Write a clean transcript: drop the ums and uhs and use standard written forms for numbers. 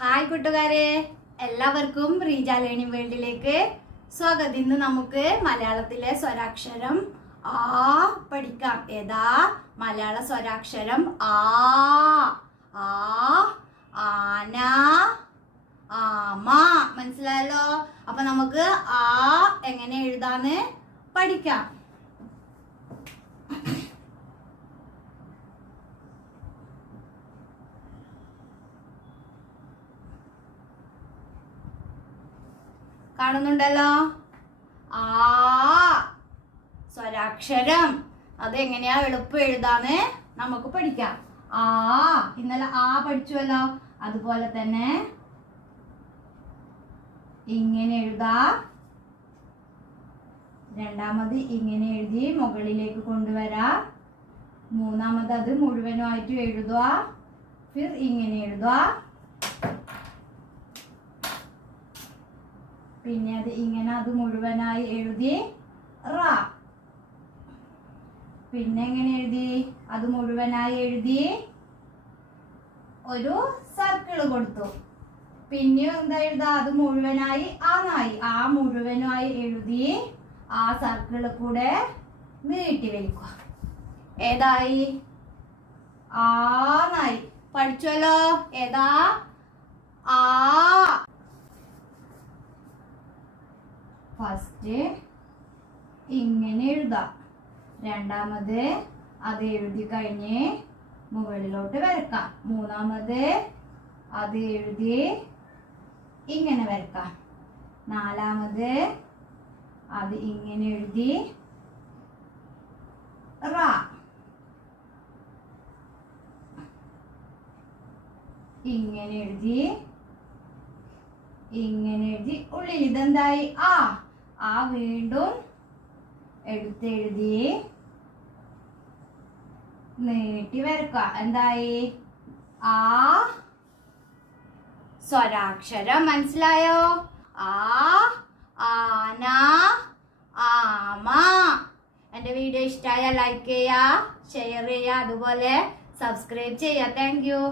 Hi കൂട്ടുകാരെ, എല്ലാവർക്കും Reeja learning വേൾഡിലേക്ക് സ്വാഗതം. ഇന്ന് നമുക്ക് മലയാളത്തിലെ സ്വരാക്ഷരം ആ പഠിക്കാം. ഏതാ മലയാള സ്വരാക്ഷരം? ആ. ആ, ആന, ആമ. മനസ്സിലായല്ലോ? അപ്പൊ നമുക്ക് ആ എങ്ങനെ എഴുതാന്ന് പഠിക്കാം. കാണുന്നുണ്ടല്ലോ? ആ സ്വരാക്ഷരം അതെങ്ങനെയാ എളുപ്പം എഴുതാന്ന് നമുക്ക് പഠിക്കാം. ആ ഇന്നലെ ആ പഠിച്ചുവല്ലോ, അതുപോലെ തന്നെ ഇങ്ങനെ എഴുതാ. രണ്ടാമത് ഇങ്ങനെ എഴുതി മുകളിലേക്ക് കൊണ്ടുവരാ. മൂന്നാമത് അത് മുഴുവനായിട്ട് എഴുതുക. ഫിർ ഇങ്ങനെ എഴുതുക. പിന്നെ അത് ഇങ്ങനെ അത് മുഴുവനായി എഴുതി റ. പിന്നെ എങ്ങനെ എഴുതി? അത് മുഴുവനായി എഴുതി ഒരു സർക്കിൾ കൊടുത്തു. പിന്നെ എന്താ എഴുതാ? അത് മുഴുവനായി ആന്നായി. ആ മുഴുവനായി എഴുതി ആ സർക്കിൾ കൂടെ നീട്ടി വയ്ക്കുക. ഏതായി? ആന്നായി. പഠിച്ചല്ലോ? ഏതാ? ആ. ഫസ്റ്റ് ഇങ്ങനെ എഴുതാം. രണ്ടാമത് അത് എഴുതി കഴിഞ്ഞ് മുകളിലോട്ട് വരക്കാം. മൂന്നാമത് അത് എഴുതി ഇങ്ങനെ വരക്കാം. നാലാമത് അത് ഇങ്ങനെ എഴുതി റ. ഇങ്ങനെ എഴുതി ഉള്ളിൽ ഇതെന്തായി? ആ. ആ വീണ്ടും എടുത്തെഴുതി നീട്ടി വരക്കുക. എന്തായി? ആ സ്വരാക്ഷരം. മനസ്സിലായോ? ആ, ആന, ആമ. എൻ്റെ വീഡിയോ ഇഷ്ടമായ ലൈക്ക് ചെയ്യുക, ഷെയർ ചെയ്യുക, അതുപോലെ സബ്സ്ക്രൈബ് ചെയ്യുക. Thank you.